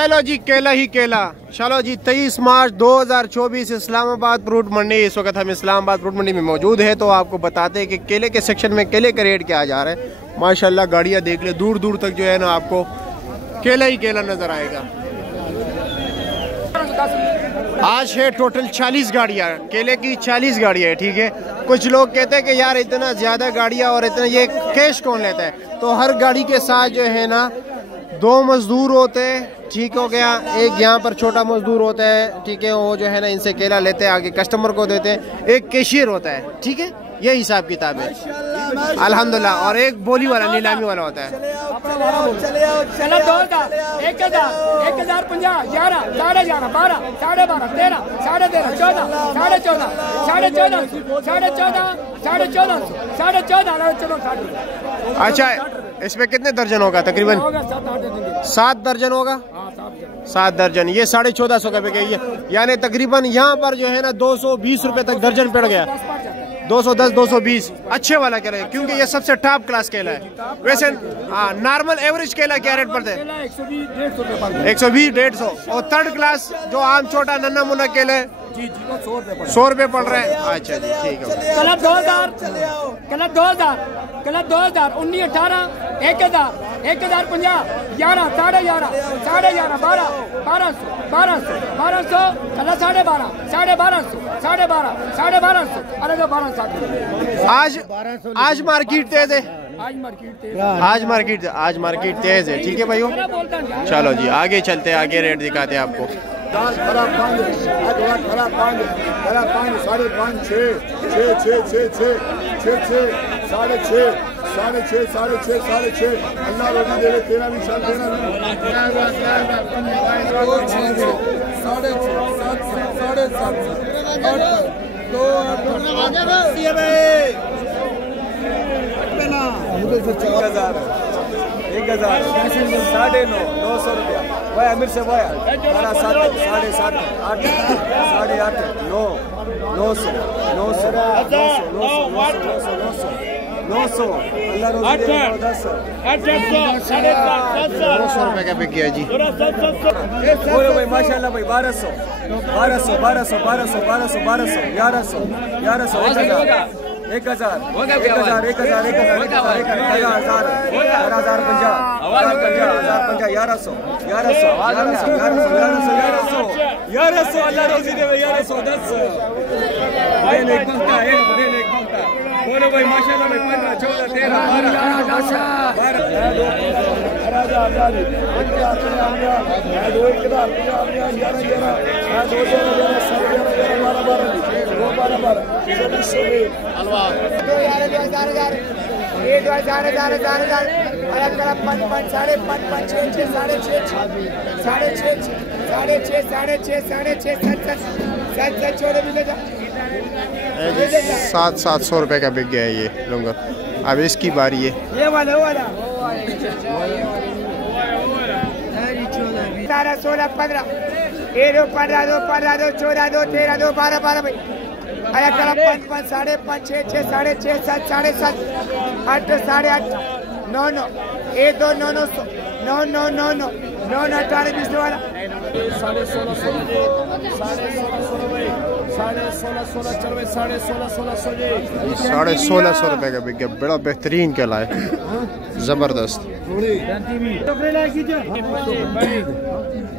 Hello जी, केला ही केला। चलो जी, 23 मार्च 2024 इस्लामाबाद फ्रूट मंडी। इस वक्त हम इस्लामाबाद फ्रूट मंडी में मौजूद है, तो आपको बताते हैं कि केले के सेक्शन में केले का रेट क्या जा रहा है। माशाल्लाह गाड़ियाँ देख ले, दूर दूर तक जो है ना आपको केला ही केला नजर आएगा। आज है टोटल 40 गाड़ियाँ, केले की 40 गाड़ियाँ है। ठीक है, कुछ लोग कहते हैं कि यार इतना ज़्यादा गाड़ियाँ और इतना ये कैश कौन लेता है, तो हर गाड़ी के साथ जो है ना 2 मजदूर होते हैं। ठीक हो गया, एक यहाँ पर छोटा मजदूर होता है, ठीक है, वो जो है ना इनसे केला लेते हैं, आगे कस्टमर को देते हैं। एक कैशियर होता है, ठीक है, ये हिसाब किताब है अल्हम्दुलिल्लाह। और एक बोली वाला, नीलामी वाला होता है। 1000, अच्छा, इसमें कितने दर्जन होगा? तकरीबन 7 दर्जन होगा। 7 दर्जन, ये 1450 का बिकेगी। यानी तकरीबन यहाँ पर जो है ना 220 रुपए तक दर्जन पड़ गया। 210, 220 अच्छे वाला केला है, क्योंकि ये सबसे टॉप क्लास केला है। वैसे नॉर्मल एवरेज केला क्या रेट पड़ता है? 120, 150। और थर्ड क्लास जो आम छोटा नन्ना मुन्ना केला है 100 रुपए पड़ रहा है। अच्छा जी, ठीक है। कलर 2000, कलर 2000, कलर 2000, 19, 18, 1000, 1050, 11, 11.5, 11.5, 12, 1200, 1200, 1200, कलर 12.5, 1250, 12.5, 1250, अरे तो 1260। आज मार्केट तेज है, आज मार्केट तेज है। ठीक है भाइयों, चलो जी आगे चलते हैं, आगे रेट दिखाते हैं आपको। दाल खरा 5, खरा 5, 5.5, 6, 6, 6, 6, 6, 6, 6.5, 6.5, 6.5, 6.5, अल्लाह रोजी दे रहे, तेरा भी शाल देना। 1000, 950, 900 रुपया। भाई अमीर से बोया 7, 7.5, 8, 8.5, 9, 900, 900, 900, अल्लाह रोज़ी दे। 200 रुपए का बिक गया जी। बोलो भाई माशाल्लाह भाई 1200, 1200, 1200, 1200, 1200, 1200, 1100, 1100, 1000, 1000, 1000, 1000, 1100, अल्लाह रोज़ी दे। 1100, बोलो भाई माशाल्लाह भाई 15, 14, 13, 700 रुपए का बिक गया है ये लूंगा। अब इसकी बारी है। ये वाला 17, 16, 15, 1, 15, 2, 15, 2, 14, 2, 13, 2, 12, 12 भाई। अरे कल 5, 5, 5.5, 6, 6, 6.5, 7, 7.5, 8, 8.5, 9, 9, 1, 2, 9, 9, 9, 9, 9, 9, 9, 18, 20 वाला 16.5, 1650 रुपए का बिक गया। बड़ा बेहतरीन केला है, जबरदस्त।